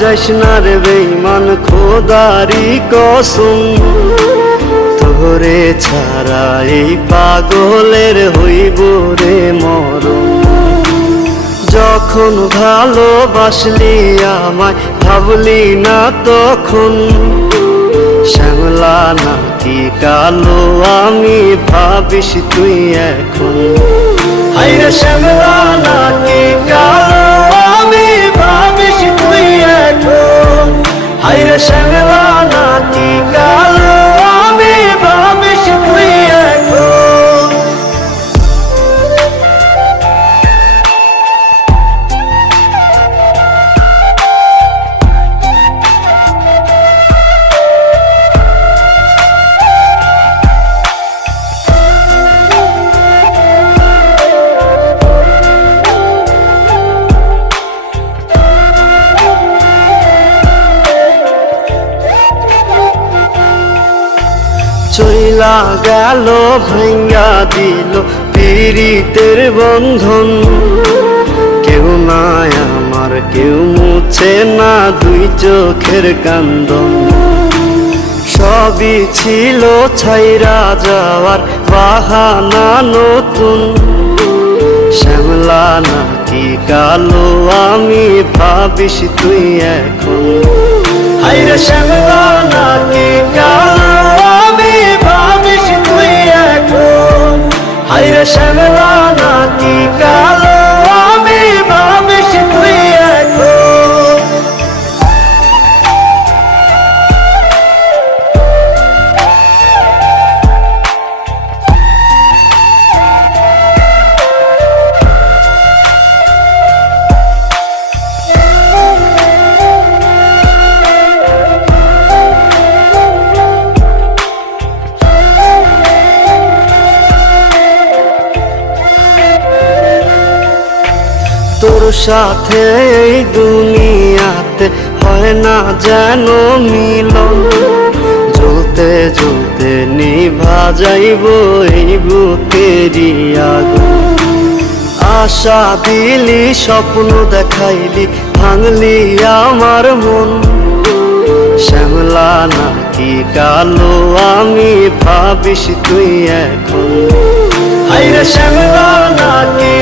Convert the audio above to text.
যাইস না রে বেঈমান খোদারি কসম, তোরে ছাড়া এই পাগলের হইব রে মরণ। যখন ভালোবাসলি আমায় ভাবলি না তখন, শ্যামলা নাকি কালো আমি ভাবিস তুই এখন। হায়রে শ্যামলা নাকি কালো আমি ভাবিস তুই এখন। হায়রে শ্যামলা নাকি কালো আমি ভাবিস তুই এখন। চইলা গেল ভাঙ্গা দিল পীড়িতের বন্ধন, কেউ নাই আমার কেউ মুছে না দুই চোখের কান্দন। সবই ছিল ছাইরা যাওয়ার বাহানা নতুন, শ্যামলা নাকি কালো আমি ভাবিস তুই এখন। হায়রে শ্যামলা নাকি কালো আমি ভাবিস তুই এখন। হায়রে শ্যামলা নাকি কালো আমি ভাবিস তুই এখন। তোর সাথে এই দুনিয়াতে হয় না যেন মিলন, জ্বলতে জ্বলতে নিভা যাইব এই বুকেরই আগুন। আশা দিলি স্বপ্ন দেখাইলি ভাঙলি আমার মন, শ্যামলা নাকি কালো আমি ভাবিস তুই এখন। হায়রে শ্যামলা নাকি